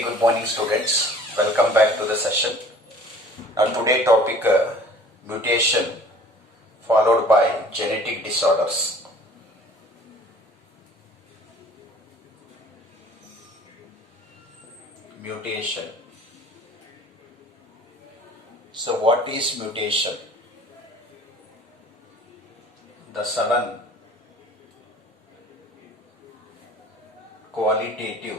Very good morning students. Welcome back to the session. Now today topic mutation followed by genetic disorders. Mutation. So what is mutation? The sudden qualitative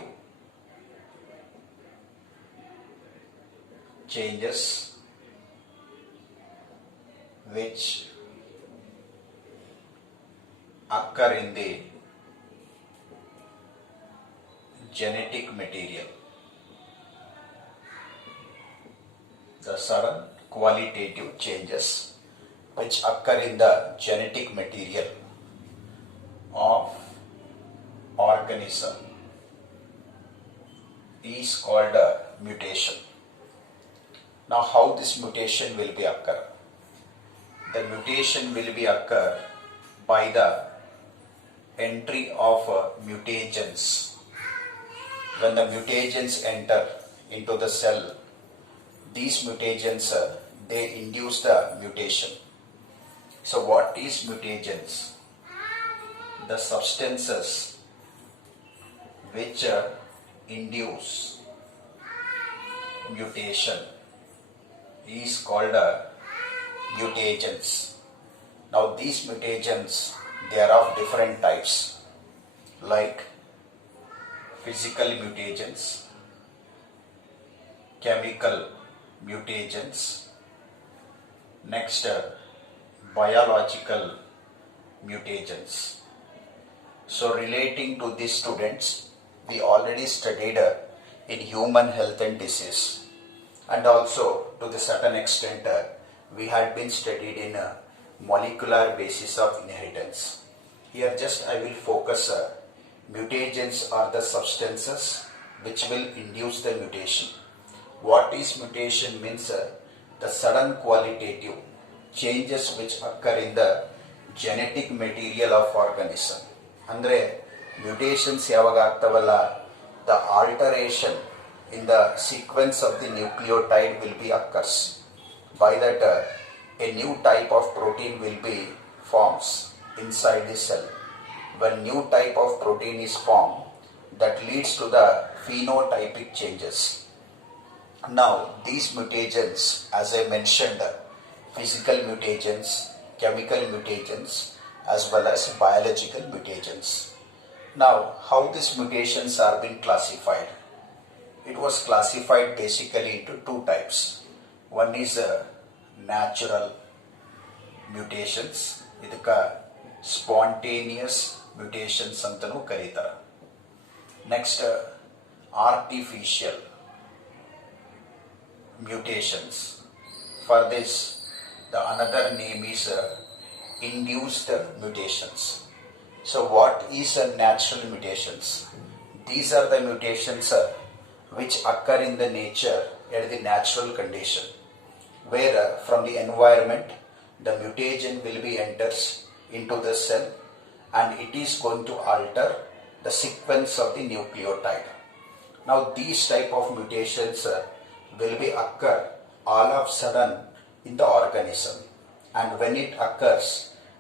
changes which occur in the genetic material. The sudden qualitative changes which occur in the genetic material of organism is called a mutation. Now how this mutation will be occur? The mutation will be occur by the entry of mutagens. When the mutagens enter into the cell, these mutagens they induce the mutation. So what is mutagens? The substances which induce mutation is called mutagens. Now these mutagens, they are of different types, like physical mutagens, chemical mutagens, next biological mutagens. So relating to these students, we already studied in human health and disease, and also to the certain extent we had been studied in a molecular basis of inheritance. Here just I will focus mutagens are the substances which will induce the mutation. What is mutation means the sudden qualitative changes which occur in the genetic material of organism. Andre mutations ಯಾವಾಗ ಆಗ್ತವಲ್ಲ, the alteration in the sequence of the nucleotide will be occurs. By that a new type of protein will be forms inside the cell. When new type of protein is formed, that leads to the phenotypic changes. Now these mutagens, as I mentioned, physical mutagens, chemical mutagens, as well as biological mutagens. Now how these mutations are being classified? It was classified basically into two types. One is natural mutations, idukka spontaneous mutations antanu karitara. Next artificial mutations. For this the another name is induced mutations. So what is natural mutations? These are the mutations which occur in the nature at the natural condition, where from the environment the mutagen will be enters into the cell and it is going to alter the sequence of the nucleotide. Now these type of mutations will be occur all of sudden in the organism, and when it occurs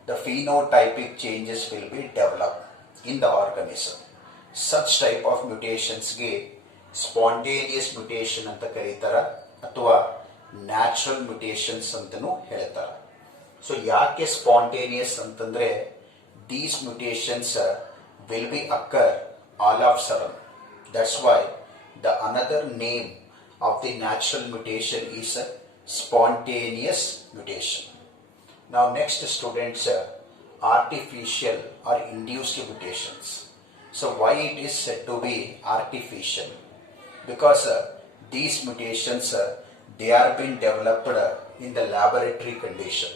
the phenotypic changes will be developed in the organism. Such type of mutations ಗೆ spontaneous mutation ಅಂತ ಕರೀತಾರ ಅಥವಾ natural mutations ಅಂತನೂ ಹೇಳ್ತಾರ. So ಯಾಕೆ spontaneous ಅಂತಂದ್ರೆ these mutations will be occur all of sudden. That's why the another name of the natural mutation is spontaneous mutation. Now next students, artificial or induced mutations. So why it is said to be artificial? Because these mutations they are being developed in the laboratory condition.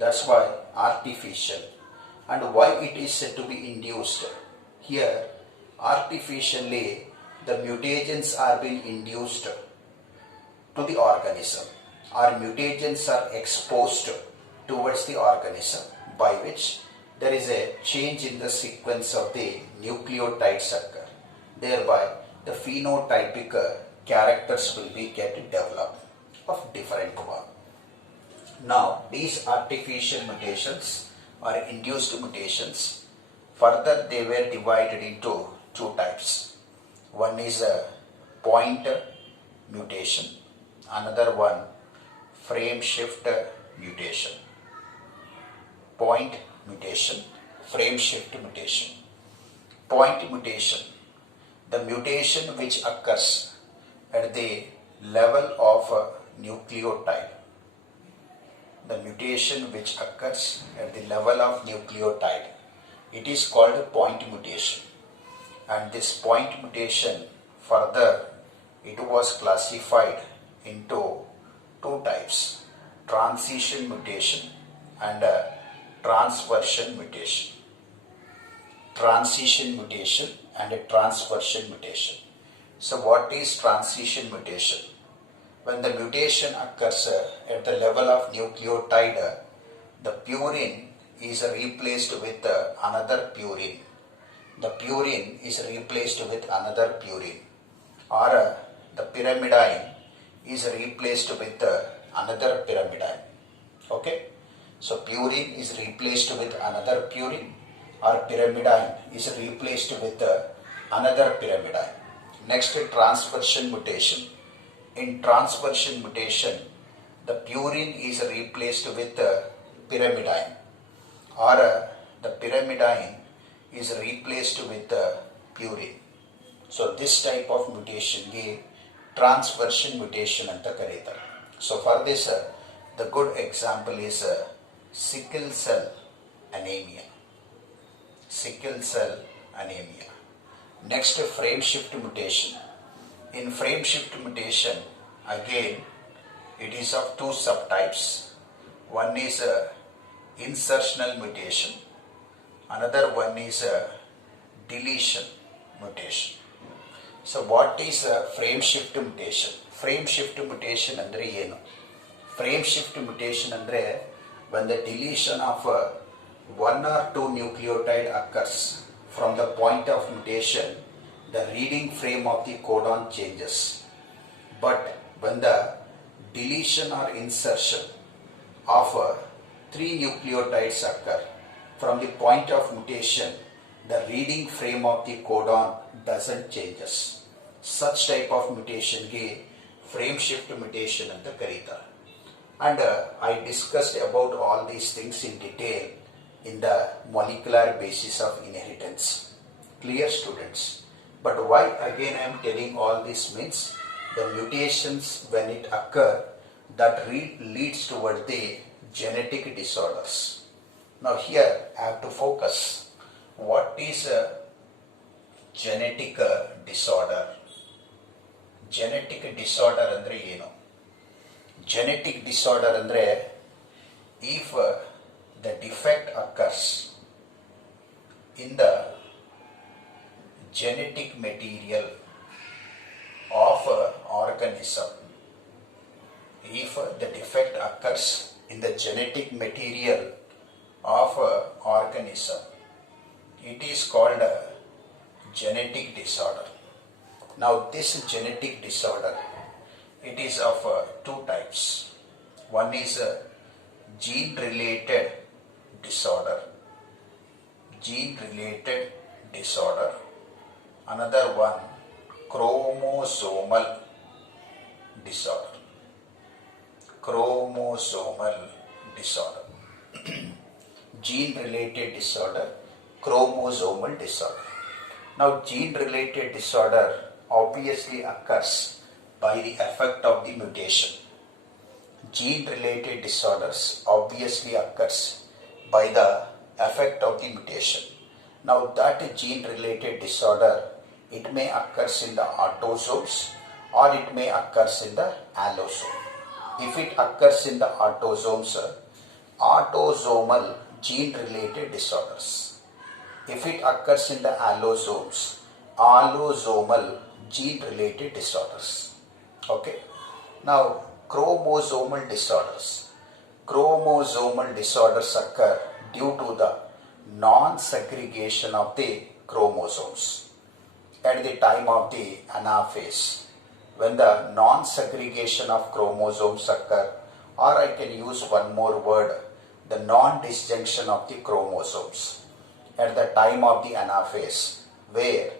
That's why artificial. And why it is said to be induced? Here artificially the mutagens are being induced to the organism, or mutagens are exposed towards the organism, by which there is a change in the sequence of the nucleotides occur. Thereby the phenotypic characters will be get developed of different one. Now these artificial mutations or induced mutations, further they were divided into two types. One is a point mutation, another one frame shift mutation. Point mutation, frame shift mutation. Point mutation, the mutation which occurs at the level of a nucleotide. The mutation which occurs at the level of nucleotide, it is called a point mutation. And this point mutation, further it was classified into two types, transition mutation and transversion mutation. Transition mutation and a transversion mutation. So what is transition mutation? When the mutation occurs at the level of nucleotide, the purine is replaced with another purine. The purine is replaced with another purine, or the pyrimidine is replaced with another pyrimidine. Okay, so purine is replaced with another purine, or pyrimidine is replaced with another pyrimidine. Next, transversion mutation. In transversion mutation, the purine is replaced with pyrimidine, or the pyrimidine is replaced with purine. So this type of mutation ಗೆ transversion mutation anta ಕರೀತಾರೆ. So for this, the good example is sickle cell anemia. Sickle cell anemia. Next, frame shift mutation. In frame shift mutation, again, it is of two subtypes. One is insertional mutation. Another one is deletion mutation. So what is frame shift mutation? Frame shift mutation andre ಏನು? Frame shift mutation andre when the deletion of one or two nucleotide occurs from the point of mutation, the reading frame of the codon changes. But when the deletion or insertion of three nucleotides occur from the point of mutation, the reading frame of the codon doesn't changes. Such type of mutation ಗೆ frame shift mutation anta ಕರೀತಾರೆ. And I discussed about all these things in detail in the molecular basis of inheritance. Clear, students? But why again I am telling all this means the mutations when it occur that leads toward the genetic disorders. Now here I have to focus. What is a genetic disorder? Genetic disorder andre ಏನು? Genetic disorder andre if the defect occurs in the genetic material of organism. If the defect occurs in the genetic material of organism, it is called a genetic disorder. Now this genetic disorder, it is of two types. One is gene related disorder. Gene related disorder. Another one, chromosomal disorder. Chromosomal disorder. Gene related disorder, chromosomal disorder. Now gene related disorder obviously occurs by the effect of the mutation. Gene related disorders obviously occurs by the effect of the mutation. Now that gene related disorder, it may occurs in the autosomes or it may occurs in the allosome. If it occurs in the autosomes, autosomal gene related disorders. If it occurs in the allosomes, allosomal gene related disorders. Okay. Now chromosomal disorders. Chromosomal disorders occur due to the non-segregation of the chromosomes. at the time of the anaphase, when the non-segregation of chromosomes occur, or I can use one more word, the non-disjunction of the chromosomes at the time of the anaphase, where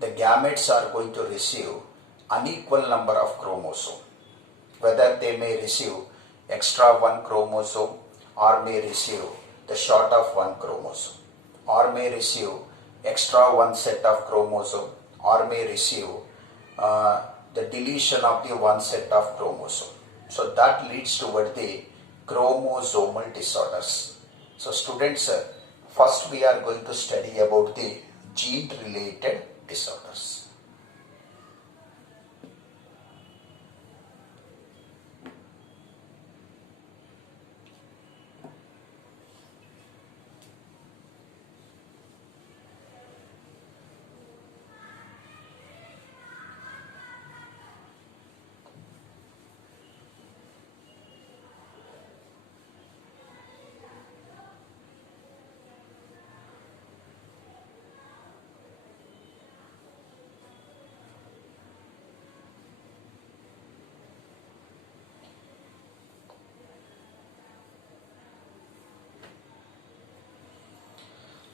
the gametes are going to receive unequal number of chromosomes, whether they may receive extra one chromosome or may receive the short of one chromosome, or may receive extra one set of chromosome, or may receive the deletion of the one set of chromosome. So that leads toward the chromosomal disorders. So students, first we are going to study about the gene related disorders.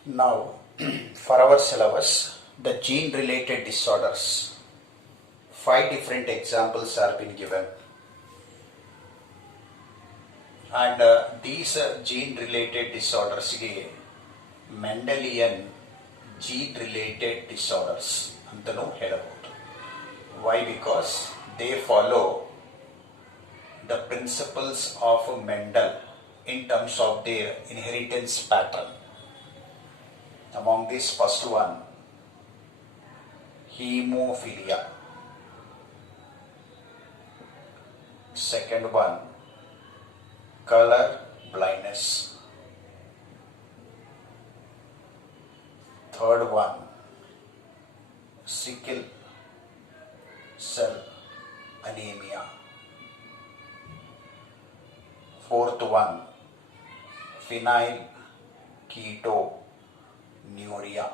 Now, for our syllabus, the gene related disorders, 5 different examples are been given, and these gene related disorders ಗೆ Mendelian gene related disorders ಅಂತಲೂ ಹೇಳಬಹುದು. Why? Because they follow the principles of Mendel in terms of their inheritance pattern. Among this, first one, hemophilia. Second one, color blindness. Third one, sickle cell anemia. Fourth one, phenylketonuria.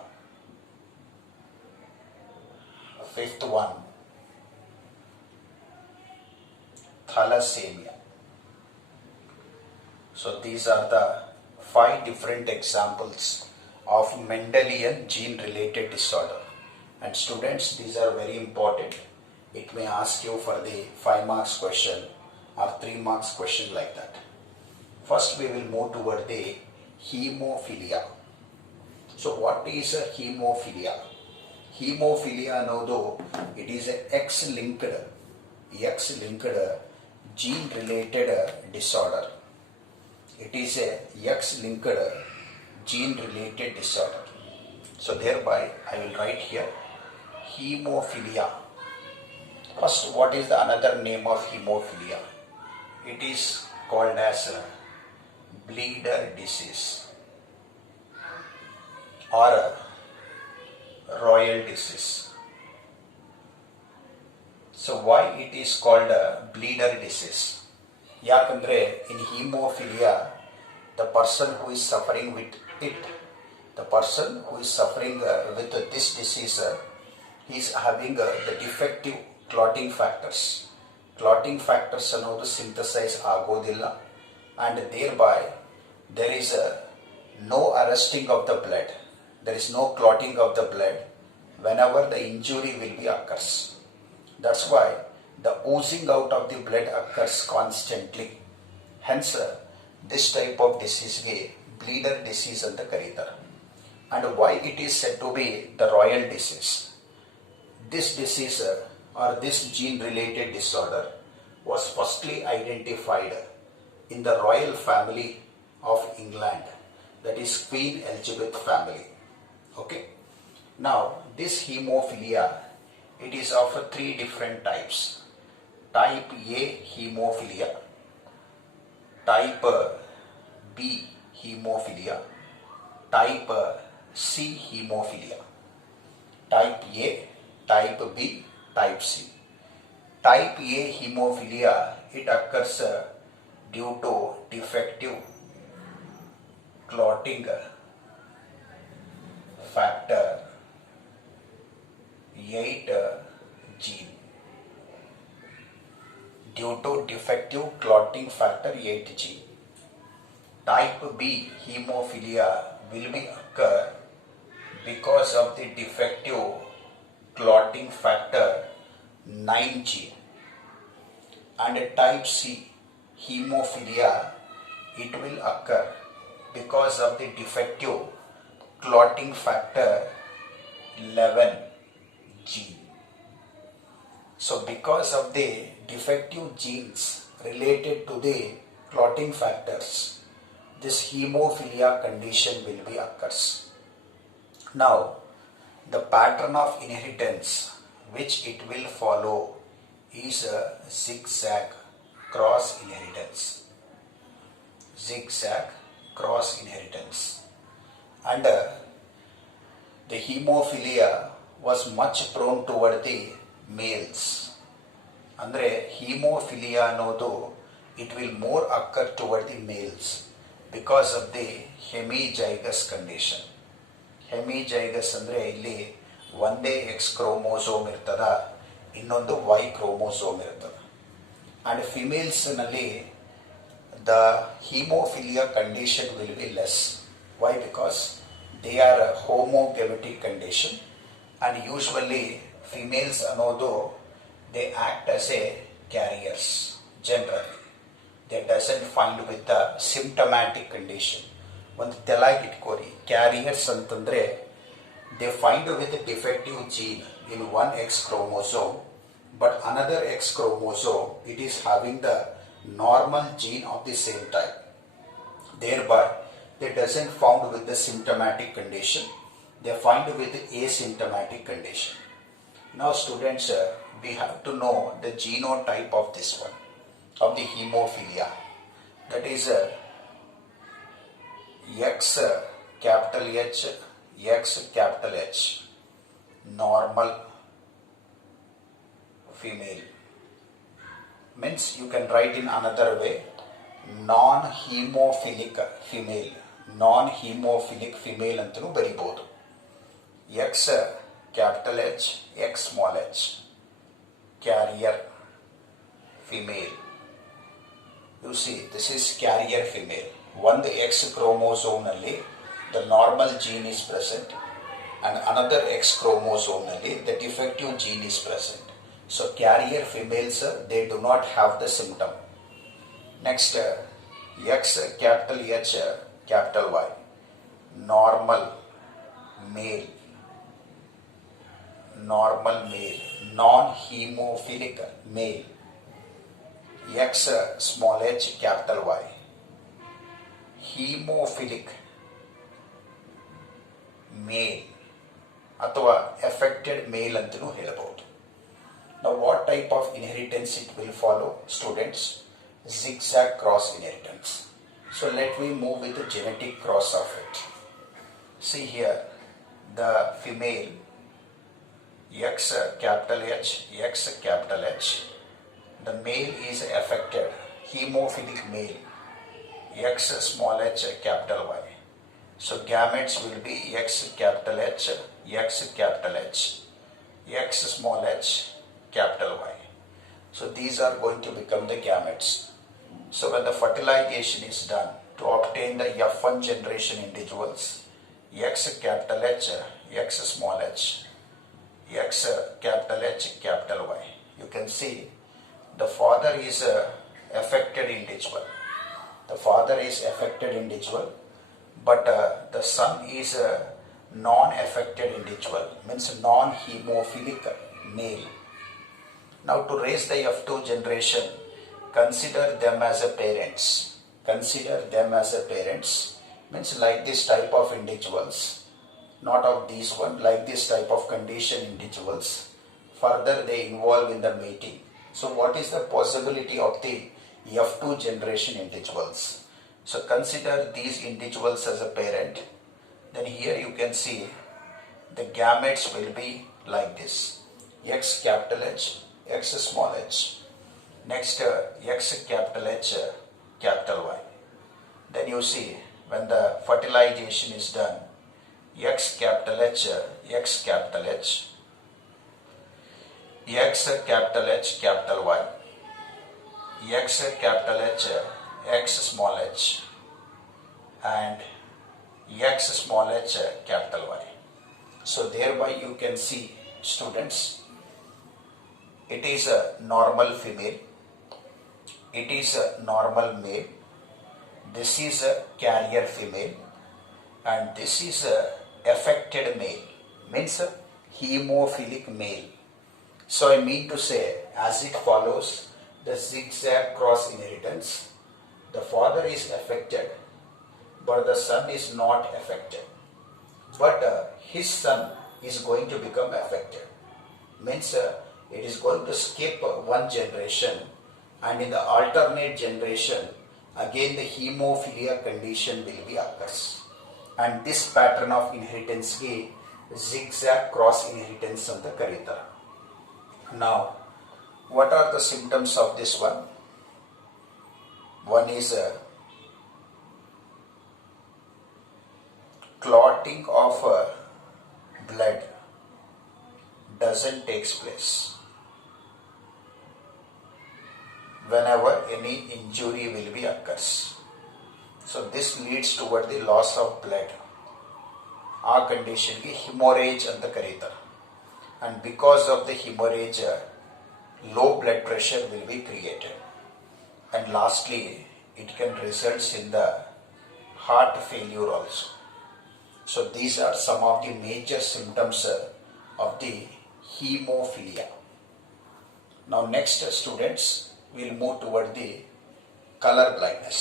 Fifth one, thalassemia. So these are the 5 different examples of Mendelian gene related disorder. And students, these are very important. It may ask you for the 5 marks question or 3 marks question like that. First we will move toward the hemophilia. So what is a hemophilia? Hemophilia ಅನ್ನೋದು it is a X-linked gene related disorder. It is a X-linked gene related disorder. So thereby I will write here hemophilia. First, what is the another name of hemophilia? It is called as bleeder disease or royal disease. So why it is called bleeder disease? ಯಾಕಂದ್ರೆ in hemophilia, the person who is suffering with it, the person who is suffering with this disease, he is having the defective clotting factors. Clotting factors ಅನ್ನೋದು synthesize ಆಗೋದಿಲ್ಲ, and thereby there is no arresting of the blood. There is no clotting of the blood whenever the injury will be occurs. That's why the oozing out of the blood occurs constantly. Hence, this type of disease ಗೆ bleeder disease ಅಂತ ಕರೀತಾರೆ. And why it is said to be the royal disease? This disease or this gene related disorder was firstly identified in the royal family of England, that is Queen Elizabeth family. Okay. Now, this hemophilia, it is of 3 different types. Type A hemophilia, type B hemophilia, type C hemophilia. Type A, type B, type C. Type A hemophilia, it occurs due to defective clotting factor 8 gene due to defective clotting factor 8 gene. Type B hemophilia will be occur because of the defective clotting factor 9 gene. And type C hemophilia, it will occur because of the defective clotting factor 11 gene. So because of the defective genes related to the clotting factors, this hemophilia condition will be occurs. Now, the pattern of inheritance which it will follow is a zigzag cross inheritance. Zigzag cross inheritance. And the hemophilia was much prone toward the males. ಅಂದರೆ hemophilia ಅನ್ನೋದು it will more occur toward the males because of the hemizygous condition. Hemizygous ಅಂದರೆ ಇಲ್ಲಿ ಒಂದೇ X chromosome ಇರ್ತದ, ಇನ್ನೊಂದು Y chromosome ಇರ್ತದ. And females ನಲ್ಲಿ the hemophilia condition will be less. Why? Because they are a homogametic condition, and usually females ಅನ್ನೋದು they act as a carriers generally. They doesn't find with the symptomatic condition. ಒಂದು ತೆಲಾಗಿ ಇಟ್ಕೋರಿ, carriers ಅಂತಂದ್ರೆ they find with a defective gene in one X chromosome, but another X chromosome it is having the normal gene of the same type. Thereby they doesn't found with the symptomatic condition, they find with the asymptomatic condition. Now students, we have to know the genotype of this one, of the hemophilia. That is X capital H, X capital H, normal female. Means you can write in another way, non-hemophilic female. Non-hemophilic female ಅಂತಲೂ ಬರಿಬಹುದು. X capital H, X small h, carrier female. You see, this is carrier female. One X chromosome ನಲ್ಲಿ the normal gene is present, and another X chromosome ನಲ್ಲಿ the defective gene is present. So carrier females, they do not have the symptom. Next, X capital H, capital Y, normal male. Normal male, non-hemophilic male. X small h capital Y, hemophilic male ಅಥವಾ affected male ಅಂತಲೂ ಹೇಳಬಹುದು. Now what type of inheritance it will follow, students? Zigzag cross inheritance. So let me move with the genetic cross of it. See here, the female X capital H, X capital H, the male is affected, hemophilic male, X small h capital Y. So gametes will be X capital H, X capital H, X small h capital Y. So these are going to become the gametes. So when the fertilization is done to obtain the F1 generation individuals, X capital H, X small h, X capital H capital Y. You can see the father is a affected individual. The father is affected individual, but the son is a non-affected individual, means non-hemophilic male. Now to raise the F2 generation, consider them as a parents. Consider them as a parents, means like this type of individuals. Not of these one, like this type of condition individuals. Further they involve in the mating. So what is the possibility of the F2 generation individuals? So consider these individuals as a parent. Then here you can see the gametes will be like this. X capital H, X small h. Next X capital H, capital Y. Then you see when the fertilization is done, X capital H, X capital H, X capital H capital Y, X capital H, X small h, and X small h capital Y. So thereby you can see, students, it is a normal female, it is a normal male, this is a carrier female, and this is a affected male, means a hemophilic male. So I mean to say, as it follows the zigzag cross inheritance, the father is affected but the son is not affected, but his son is going to become affected, means it is going to skip one generation, and in the alternate generation again the hemophilia condition will be occurs, and this pattern of inheritance ಗೆ zigzag cross inheritance ಅಂತ ಕರೀತಾರೆ. Now what are the symptoms of this one? One is clotting of blood doesn't takes place whenever any injury will be occurs. So this leads toward the loss of blood. ಆ ಕಂಡೀಷನ್ಗೆ ಹಿಮೋರೇಜ್ ಅಂತ ಕರೀತಾರೆ. And because of the hemorrhage, low blood pressure will be created. And lastly, it can result in the heart failure also. So these are some of the major symptoms of the hemophilia. Now next, students, we'll move toward the color blindness.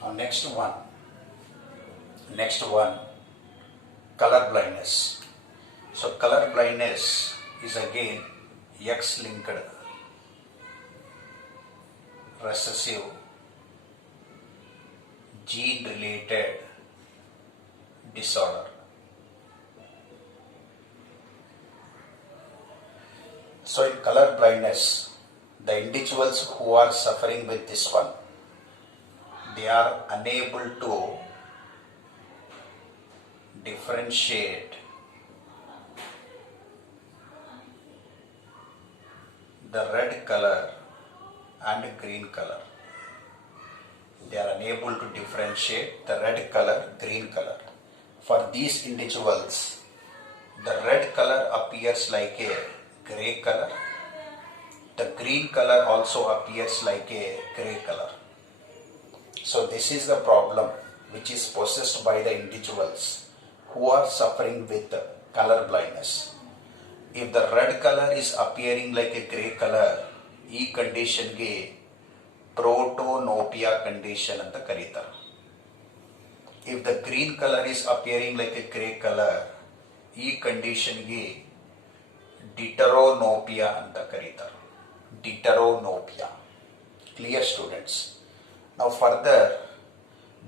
Now next one, color blindness. So color blindness is again X-linked recessive gene-related disorder. So in color blindness, the individuals who are suffering with this one, they are unable to differentiate the red color and green color. They are unable to differentiate the red color, green color. For these individuals, the red color appears like a gray color. The green color also appears like a gray color. So this is the problem which is possessed by the individuals who are suffering with color blindness. If the red color is appearing like a grey color, ಈ ಕಂಡೀಷನ್ಗೆ protanopia condition ಅಂತ ಕರೀತಾರೆ. If the green color is appearing like a grey color, ಈ ಕಂಡೀಷನ್ಗೆ deuteranopia ಅಂತ ಕರೀತಾರೆ. Deuteranopia. Clear, students? Now further,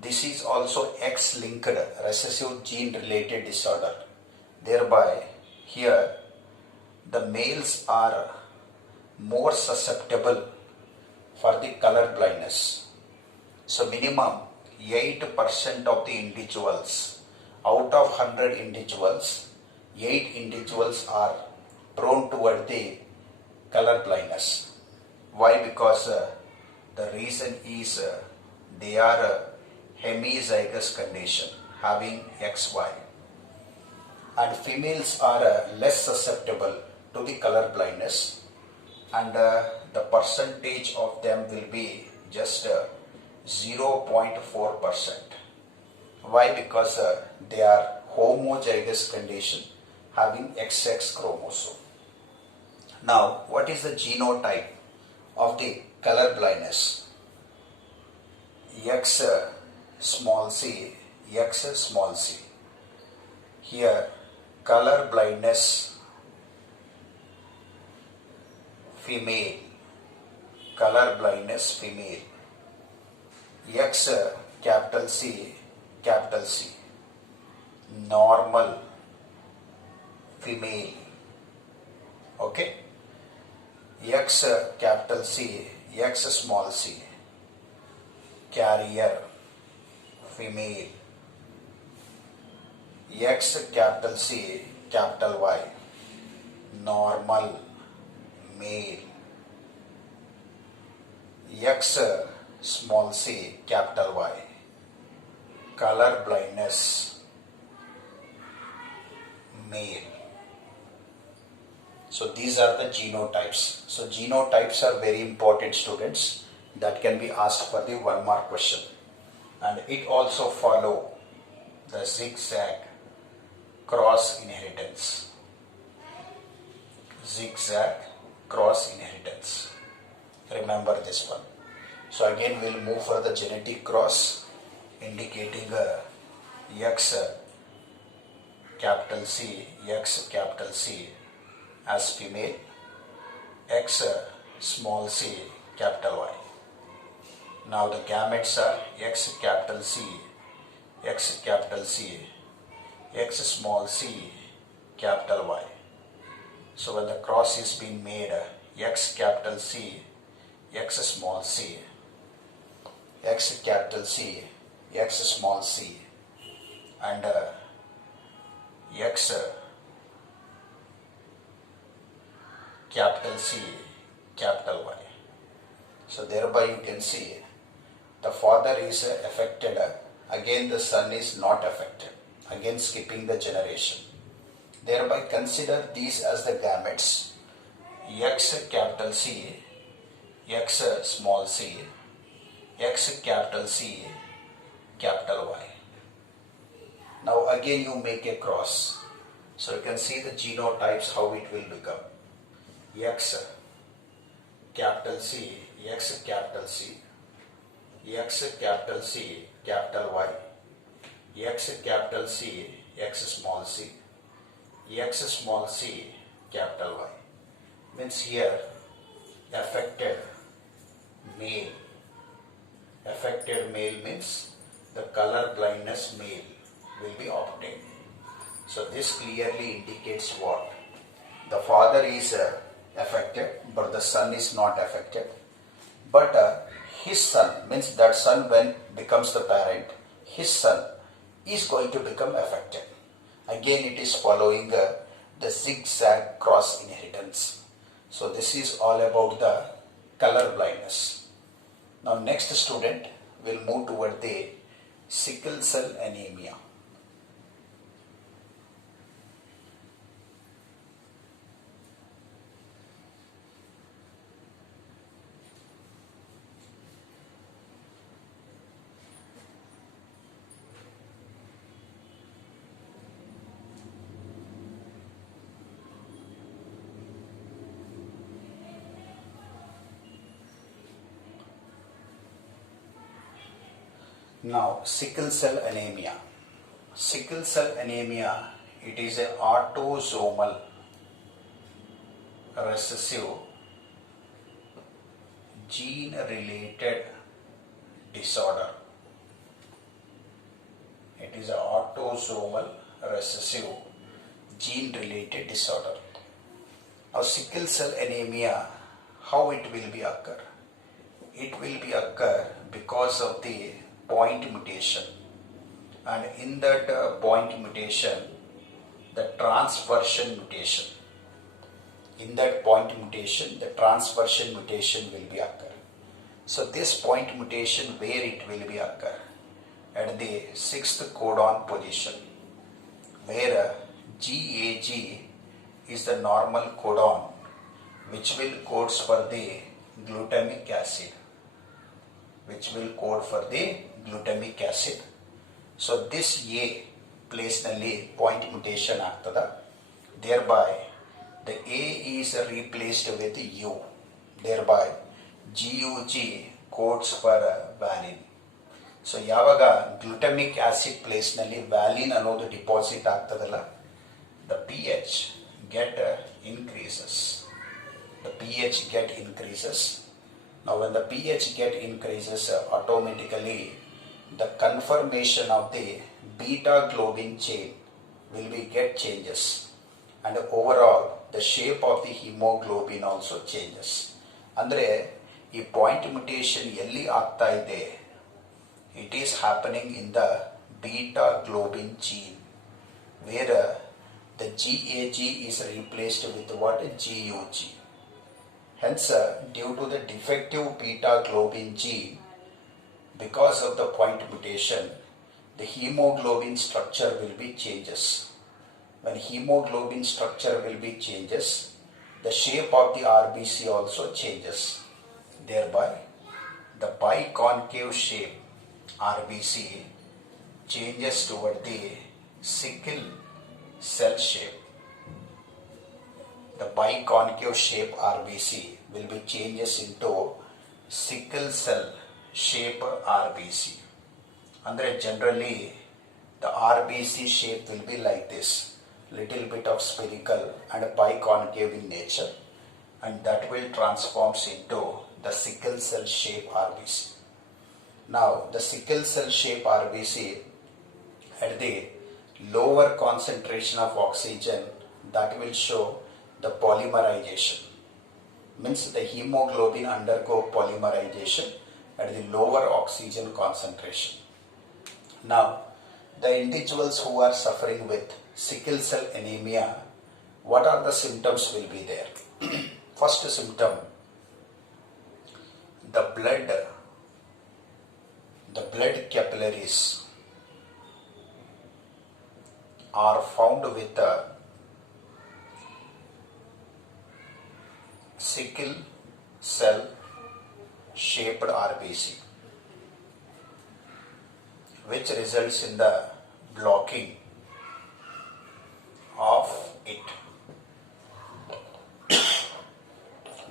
this is also X-linked recessive gene-related disorder. Thereby, here the males are more susceptible for the color blindness. So minimum 8% of the individuals, out of 100 individuals, 8 individuals are prone toward the color blindness. Why? Because The reason is they are a hemizygous condition having XY, and females are less susceptible to the color blindness, and the percentage of them will be just 0.4%. Why? Because they are homozygous condition having XX chromosome. Now, what is the genotype of the color blindness? X small c, X small c. Here, color blindness female, color blindness female, X capital C, capital C. Normal female, okay. X capital C, X small c. Carrier female, X capital C, capital Y. Normal male, X small c, capital Y. Color blindness male. So these are the genotypes. So genotypes are very important, students, that can be asked for the 1 mark question. And it also follow the zigzag cross inheritance. Zigzag cross inheritance. Remember this one. So again we will move for the genetic cross, indicating X capital C, X capital C as female, X small c, capital Y. Now the gametes are X capital C, X capital C, X small c, capital Y. So when the cross is being made, X capital C, X small c, X capital C, X small c, and X capital C, capital Y. So thereby you can see the father is affected, again the son is not affected, again skipping the generation. Thereby consider these as the gametes: X capital C, X small c, X capital C, capital Y. Now again you make a cross. So you can see the genotypes, how it will become. X capital C, X capital C, X capital C, capital Y, X capital C, X small c, X small c, capital Y. Means here affected male. Affected male means the color blindness male will be obtained. So this clearly indicates what? The father is affected, but the son is not affected. But his son, means that son when becomes the parent, his son is going to become affected. Again it is following the zigzag cross inheritance. So this is all about the color blindness. Now next student will move toward the sickle cell anemia. Now, sickle cell anemia. Sickle cell anemia, it is an autosomal recessive gene related disorder. It is an autosomal recessive gene related disorder. Now, sickle cell anemia, how it will be occur? It will be occur because of the point mutation, and in that point mutation, the transversion mutation. In that point mutation, the transversion mutation will be occur. So this point mutation, where it will be occur? At the 6th codon position, where GAG is the normal codon which will codes for the glutamic acid, So this A place ನಲ್ಲಿ point mutation ಆಗ್ತದ. Thereby the A is replaced with U. Thereby GUG codes for valine. So ಯಾವಾಗ ಗ್ಲುಟಮಿಕ್ acid place ನಲ್ಲಿ valine ಅನ್ನೋದು deposit ಆಗ್ತದಲ್ಲ, the pH get increases. Now when the pH get increases, automatically the conformation of the beta globin chain will be get changes, and overall the shape of the hemoglobin also changes. ಅಂದ್ರೆ ಈ point mutation ಎಲ್ಲಿ ಆಗ್ತಾ ಇದೆ? It is happening in the beta globin gene, where the GAG is replaced with what? GUG. Hence, due to the defective beta globin gene, because of the point mutation, the hemoglobin structure will be changes. When hemoglobin structure will be changes, the shape of the RBC also changes. Thereby, the biconcave shape RBC changes toward the sickle cell shape. The biconcave shape RBC will be changes into sickle cell shape RBC. Andre generally the RBC shape will be like this, little bit of spherical and biconcave in nature, and that will transforms into the sickle cell shape RBC. Now the sickle cell shape RBC at the lower concentration of oxygen, that will show the polymerization. Means the hemoglobin undergo polymerization at the lower oxygen concentration. Now the individuals who are suffering with sickle cell anemia, what are the symptoms will be there? First symptom, the blood capillaries are found with a sickle cell shaped RBC, which results in the blocking of it.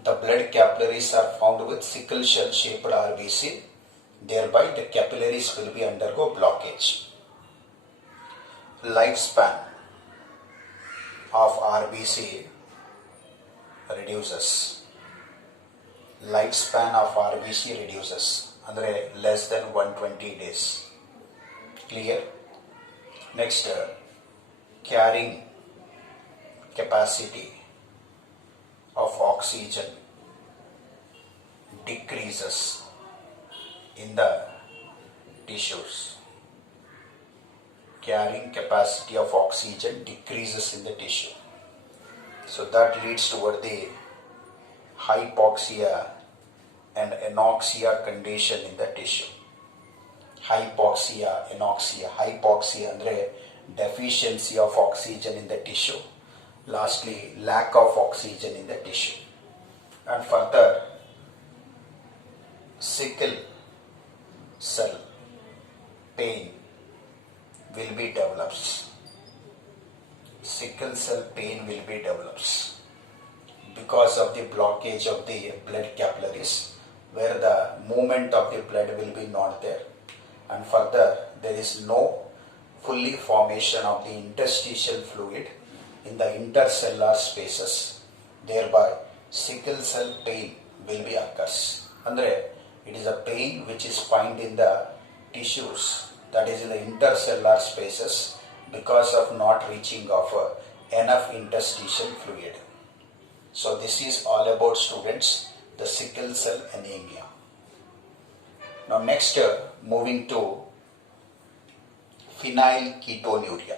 The blood capillaries are found with sickle cell shaped RBC, thereby the capillaries will be undergo blockage. Lifespan of RBC reduces. Andre less than 120 days. Clear? Next, carrying capacity of oxygen decreases in the tissues. Carrying capacity of oxygen decreases in the tissue. So that leads toward the hypoxia and anoxia condition in the tissue. Hypoxia andre deficiency of oxygen in the tissue. Lastly, lack of oxygen in the tissue. And further, sickle cell pain will be develops. Because of the blockage of the blood capillaries, where the movement of the blood will be not there, and further there is no fully formation of the interstitial fluid in the intercellular spaces. Thereby sickle cell pain will be occurs. Andre it is a pain which is found in the tissues, that is in the intercellular spaces, because of not reaching of enough interstitial fluid. So this is all about, students, the sickle cell anemia. Now next, moving to phenylketonuria.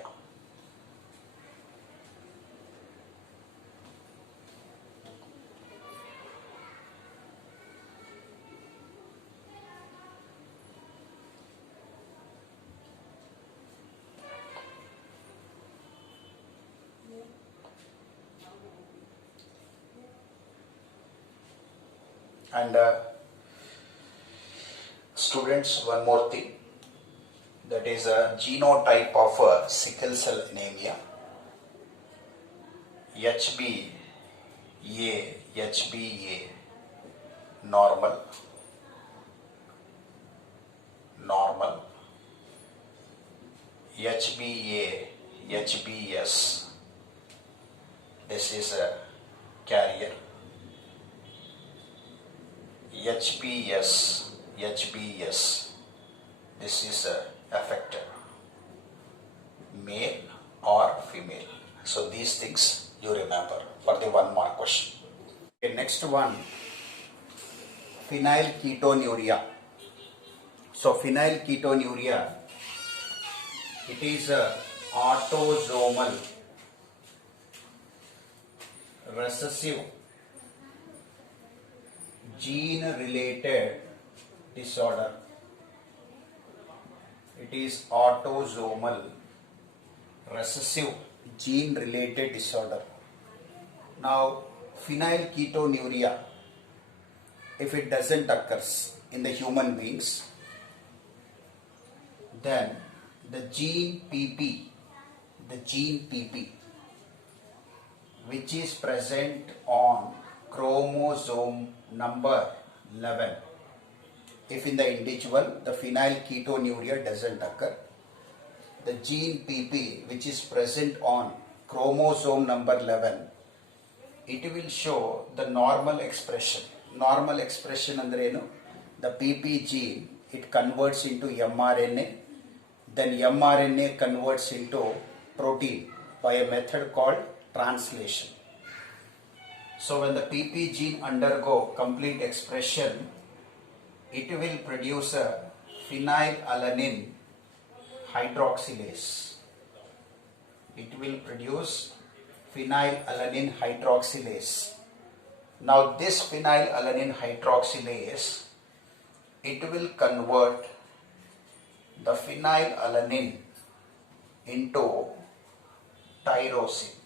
And students, one more thing, that is a genotype of sickle cell anemia, HbA, normal, HbS, this is a carrier, HbS, this is a affected, male or female. So these things you remember for the 1 mark question. Okay, next one, phenylketonuria. So phenylketonuria, it is a autosomal recessive gene related disorder. It is autosomal recessive gene related disorder. Now phenylketonuria, if it doesn't occurs in the human beings, then the gene PP, which is present on chromosome number 11, if in the individual the phenylketonuria doesn't occur, the gene PP which is present on chromosome number 11, it will show the normal expression. Normal expression andre enu? The PP gene, it converts into mRNA, then mRNA converts into protein by a method called translation. So when the PP gene undergo complete expression, it will produce a phenylalanine hydroxylase. It will produce phenylalanine hydroxylase. Now this phenylalanine hydroxylase, it will convert the phenylalanine into tyrosine.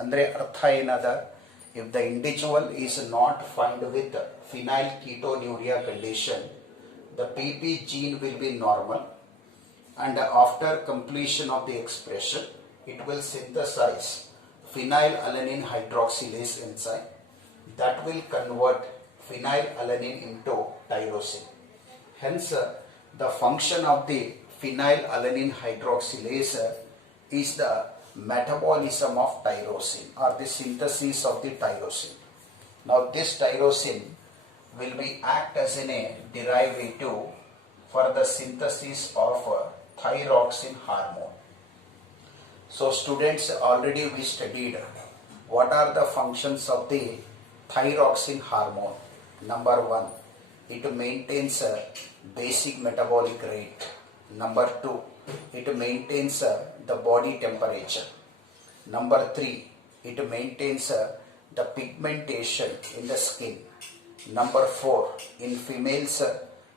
Andre artha enada, if the individual is not found with phenylketonuria condition, the PP gene will be normal, and after completion of the expression, it will synthesize phenylalanine hydroxylase enzyme that will convert phenylalanine into tyrosine. Hence, the function of the phenylalanine hydroxylase is the metabolism of tyrosine or the synthesis of the tyrosine. Now this tyrosine will be act as a derivative for the synthesis of thyroxine hormone. So students, already we studied what are the functions of the thyroxine hormone. Number 1, it maintains a basic metabolic rate. Number 2, it maintains the body temperature. Number 3, it maintains the pigmentation in the skin. Number 4, in females,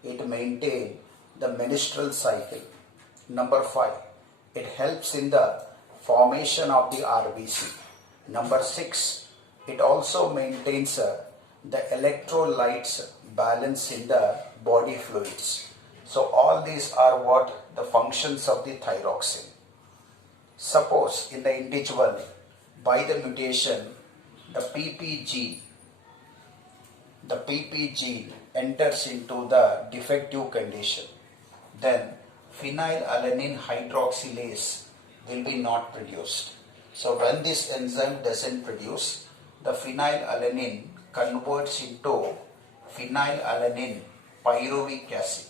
it maintains the menstrual cycle. Number 5, it helps in the formation of the RBC. Number 6, it also maintains the electrolytes balance in the body fluids. So all these are what the functions of the thyroxine. Suppose in the individual, by the mutation, the PP gene enters into the defective condition, then phenylalanine hydroxylase will be not produced. So when this enzyme doesn't produce, the phenylalanine converts into phenylalanine pyruvic acid.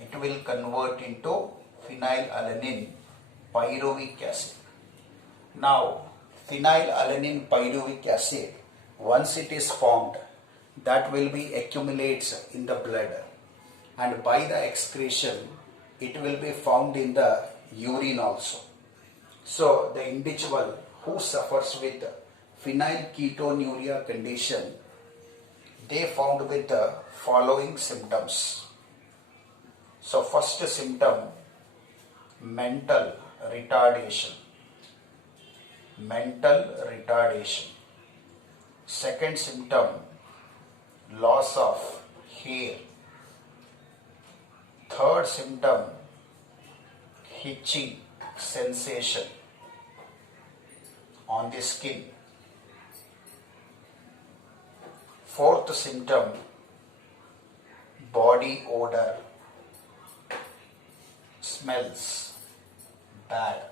It will convert into phenylalanine pyruvic acid. Now, phenylalanine pyruvic acid, once it is formed, that will be accumulates in the blood, and by the excretion, it will be found in the urine also. So, the individual who suffers with phenylketonuria condition, they found with the following symptoms. So, first symptom, mental retardation. mental retardation. Second symptom, loss of hair. Third symptom, itching sensation on the skin. Fourth symptom, body odor, smells bad,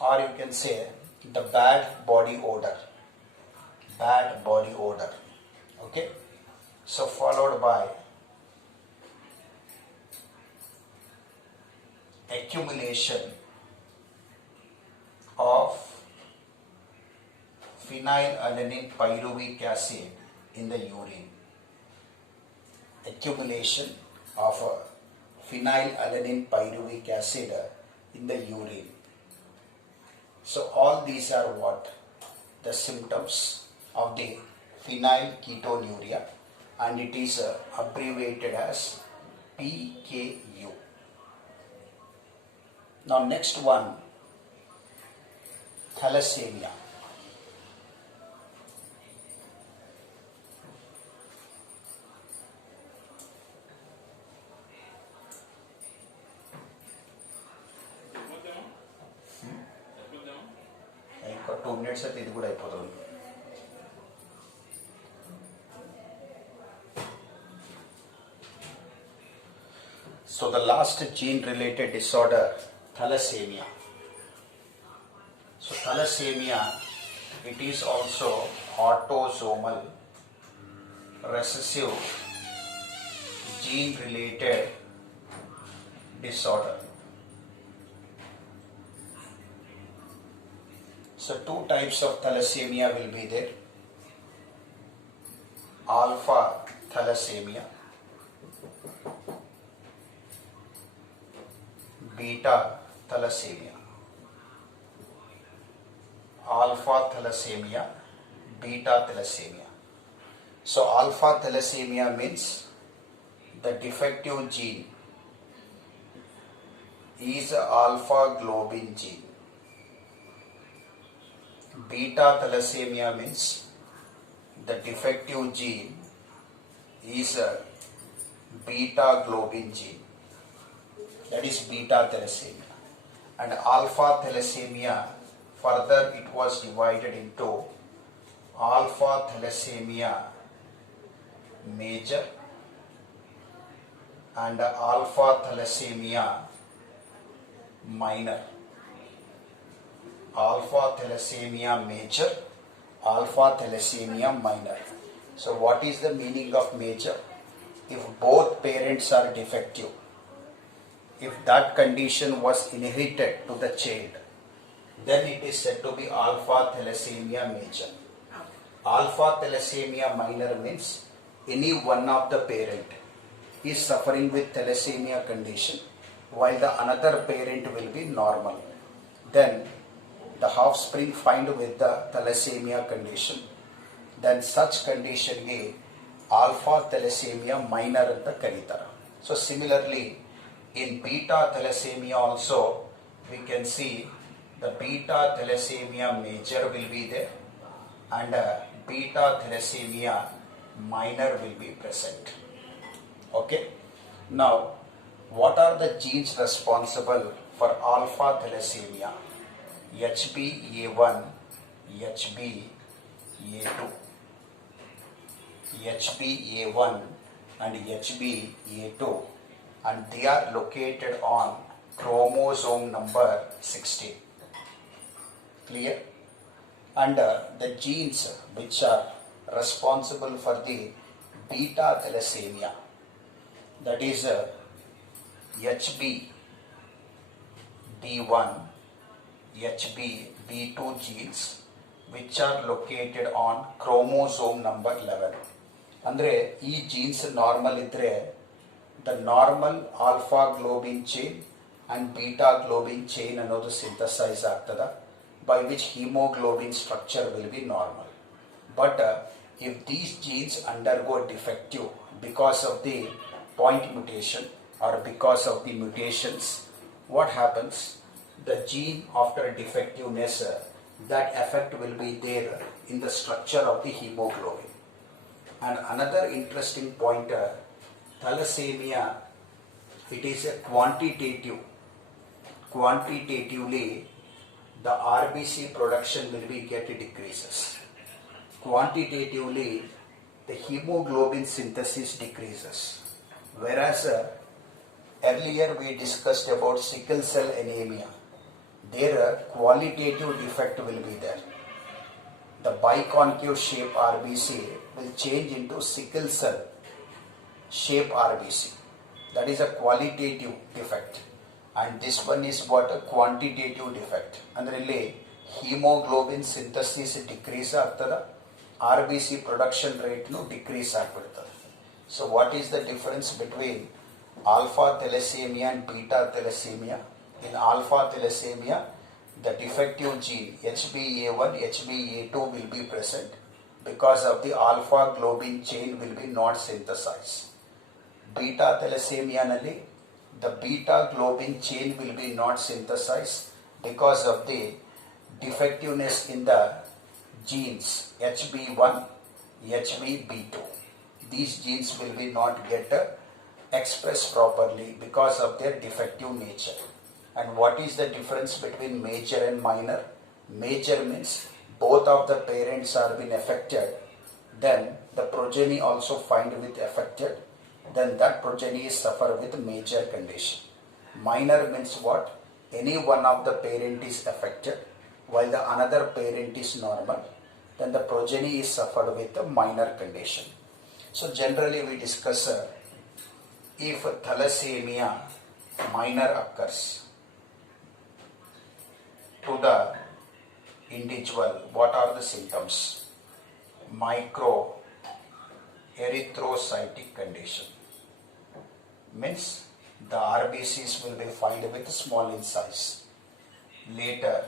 or you can say the bad body odor. Okay, so followed by accumulation of phenylalanine pyruvic acid in the urine. Accumulation of phenylalanine pyruvic acid in the urine. So all these are what? The symptoms of the phenylketonuria, and it is abbreviated as PKU. Now next one, thalassemia. ఇంకా 2 minutes అయితే ఇది కూడా అయిపోతుంది. So the last gene related disorder, thalassemia. So thalassemia, it is also autosomal recessive gene related disorder. So two types of thalassemia will be there. Alpha thalassemia, beta thalassemia. Alpha thalassemia, beta thalassemia. So alpha thalassemia means the defective gene is alpha globin gene. Beta thalassemia means the defective gene is a beta globin gene. That is beta thalassemia. And alpha thalassemia, further it was divided into alpha thalassemia major and alpha thalassemia minor. Alpha thalassemia major, alpha thalassemia minor. So what is the meaning of major? If both parents are defective, if that condition was inherited to the child, then it is said to be alpha thalassemia major. Alpha thalassemia minor means any one of the parent is suffering with thalassemia condition while the another parent will be normal. Then the offspring find with the thalassemia condition, then such condition ಗೆ alpha thalassemia minor ಅಂತ ಕರೀತಾರೆ. So similarly in beta thalassemia also we can see the beta thalassemia major will be there and beta thalassemia minor will be present. Okay, now what are the genes responsible for alpha thalassemia? HbA1, HbA2, HbA1 and HbA2, and they are located on chromosome number 16. Clear? And the genes which are responsible for the beta thalassemia, that is HbB1, HbB2 genes which are located on chromosome number 11. ಅಂದರೆ ಈ jeans normal ಇದ್ದರೆ the normal alpha globin chain and beta globin chain ಅನ್ನೋದು synthesise ಆಗ್ತದ by which haemoglobin structure will be normal. But if these genes undergo defective because of the point mutation or because of the mutations, what happens? the gene after defectiveness, that effect will be there in the structure of the hemoglobin. And another interesting pointer, thalassemia, it is a quantitatively the RBC production will be get decreases. Quantitatively the hemoglobin synthesis decreases. Whereas earlier we discussed about sickle cell anemia, there qualitative defect will be there. The biconcave shape RBC will change into sickle cell shape RBC. That is a qualitative defect. And this one is what a quantitative defect. Andರಲ್ಲಿ hemoglobin synthesis decrease ಆಗ್ತದ, RBC production rate decrease ಆಗ್ಬಿಡ್ತದೆ. So what is the difference between alpha thalassemia and beta thalassemia? In alpha thalassemia, the defective gene HbA1, HbA2 will be present because of the alpha globin chain will be not synthesized. Beta thalassemia nalli the beta globin chain will be not synthesized because of the defectiveness in the genes HB1, HBB2. These genes will be not get expressed properly because of their defective nature. And what is the difference between major and minor? Major means both of the parents are been affected, then the progeny also find with affected, then that progeny is suffer with major condition. Minor means what? Any one of the parent is affected while the another parent is normal, then the progeny is suffered with a minor condition. So generally we discuss if thalassemia minor occurs to the individual, what are the symptoms? Micro erythrocytic condition means the RBCs will be found with small in size. Later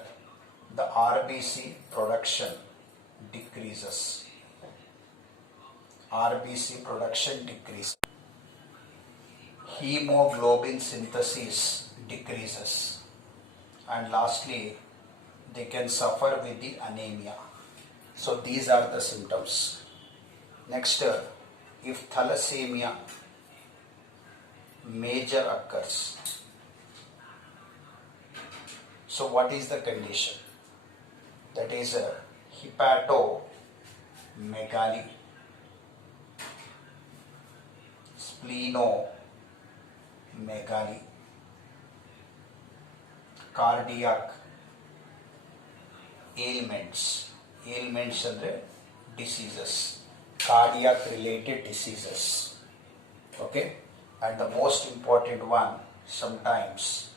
the RBC production decreases. RBC production decreases. Hemoglobin synthesis decreases. And lastly, they can suffer with the anemia. So these are the symptoms. Next, if thalassemia major occurs, so what is the condition? That is hepatomegaly, splenomegaly, cardiac ailments andre diseases, cardiac related diseases. Okay, and the most important one, sometimes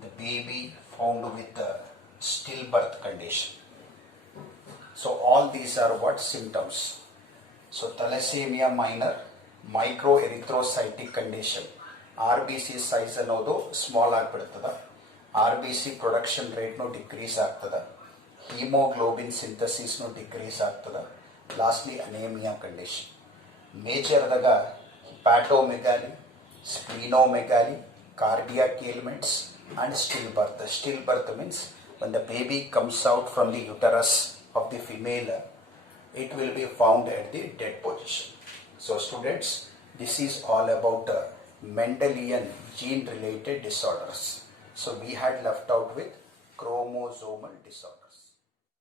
the baby found with a stillbirth condition. So all these are what symptoms. So thalassemia minor, microerythrocytic condition, RBC size ಅನ್ನೋದು small ಆಗಿಬಿಡ್ತದ, RBC production ರೇಟ್ನು decrease ಆಗ್ತದ, hemoglobin synthesis decrease ಆಗ್ತದ, lastly anaemia condition. ಮೇಜರ್ದಾಗ hepatomegaly, splenomegaly, cardiac ailments and stillbirth. Stillbirth means when the baby comes out from the uterus of the female, it will be found at the dead position. So students, this is all about Mendelian gene related disorders. So we had left out with chromosomal disorder.